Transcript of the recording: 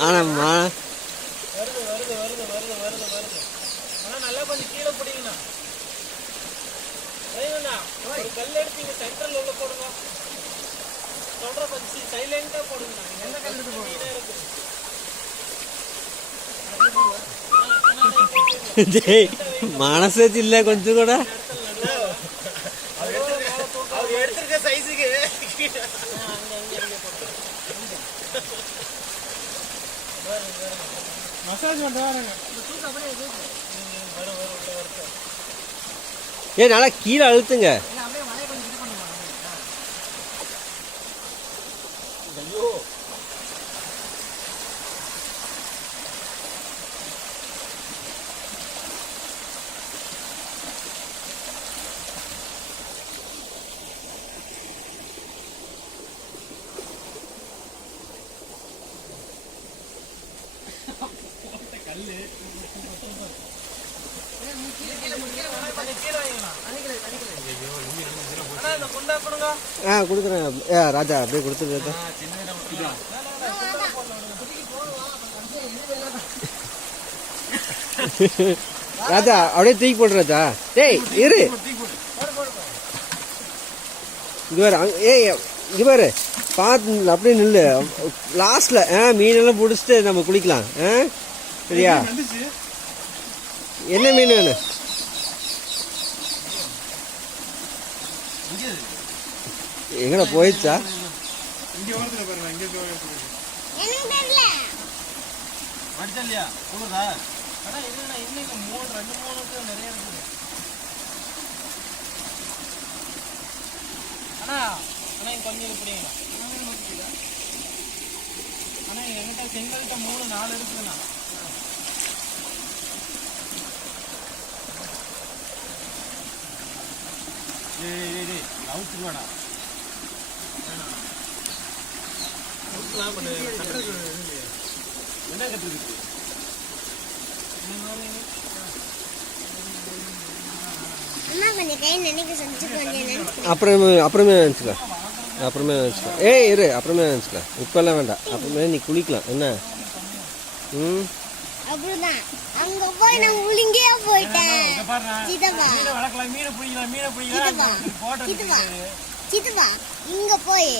ஆனாம்மா மனசாச்சு இல்லை கொஞ்சம் கூட. மசாஜ் வரேங்க ஏய் நல்லா கீழே அழுத்துங்க. ஆ கொடுக்குறேன். ஏ ராஜா அப்படியே கொடுத்துரு ராஜா அப்படியே தூக்கி போடுறதா டேய் இரு. இது பாரு அங்க- ஏய் இங்க பாரு. பார்த்து அப்படியே நில்லு. லாஸ்ட்டில் ஆ மீனெல்லாம் பிடிச்சிட்டு நம்ம குளிக்கலாம் ஆ? சரியா? என்ன மீன் வேணும்? எங்கடா போயிடுச்சா? அடிச்சா இல்லையா? கொடுதா அண்ணா இல்லைண்ணா இல்லைங்க மூணு ரெண்டு மூணுக்கு நிறைய இருக்குது. அண்ணா அண்ணா இங்க கொஞ்சம் பிடிங்கண்ணா அண்ணா என்கிட்ட செங்கல்கிட்ட மூணு நாலு இருக்குதுண்ணா. அவுத்துருவாடா என்ன கட்டுறது அப்புறம் அப்புறமே நினச்சிக்கலாம் அப்புறமே நினச்சிக்கலாம் ஏய் இரு அப்புறமே நினச்சிக்கலாம் இப்போல்லாம் வேண்டாம். அப்புறமே நீ குளிக்கலாம். என்ன? ம்? அப்படிதான். அங்க போய் நான் உளுங்கே போயிட்டேன். சித்தப்பா. மீனை பிடிக்கலாம் மீனை பிடிக்கலாம். போட்டோ சித்தப்பா. சித்தப்பா இங்க போய்.